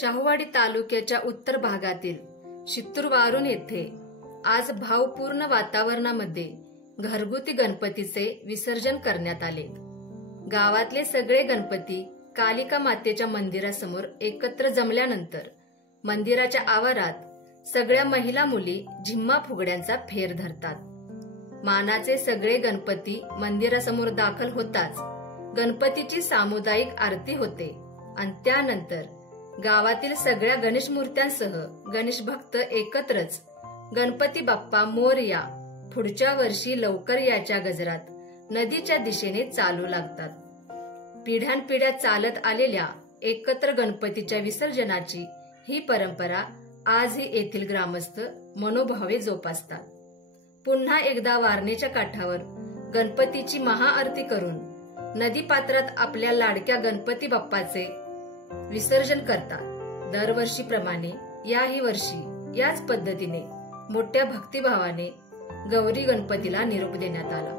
शाहूवाडी तालुक्याच्या उत्तर भागातील शित्तूरवारून येथे आज भावपूर्ण वातावरणामध्ये घरगुती गणपतीचे विसर्जन करण्यात आले। गावातले सगळे गणपती कालिका मातेच्या मंदिरासमोर एकत्र जमल्यानंतर मंदिराच्या आवारात सगळ्या महिला मुली झिम्मा फुगड्यांचा फेर धरतात। मानाचे सगळे गणपती मंदिरासमोर दाखल होताच गणपतीची सामुदायिक आरती होते आणि त्यानंतर गावातील सगळ्या गणेश मूर्त्यांसह गणेश भक्त एकत्रच गणपती बाप्पा मोरया पुढच्या वर्षी लवकर याच्या गजरात नदीच्या दिशेने चालू लागतात। पिढ्यानपिढ्या चालत आलेल्या एकत्र गणपतीच्या विसर्जनाची ही परंपरा आजही येथील ग्रामस्थ मनोभावे जोपासतात। पुन्हा एकदा वारणेच्या काठावर गणपतीची महाआरती करून नदीपात्रात आपल्या लाडक्या गणपती बाप्पाचे विसर्जन करतात। दरवर्षीप्रमाणे याही वर्षी याच पद्धतीने मोठ्या भक्तिभावाने गौरी गणपतीला निरोप देण्यात आला।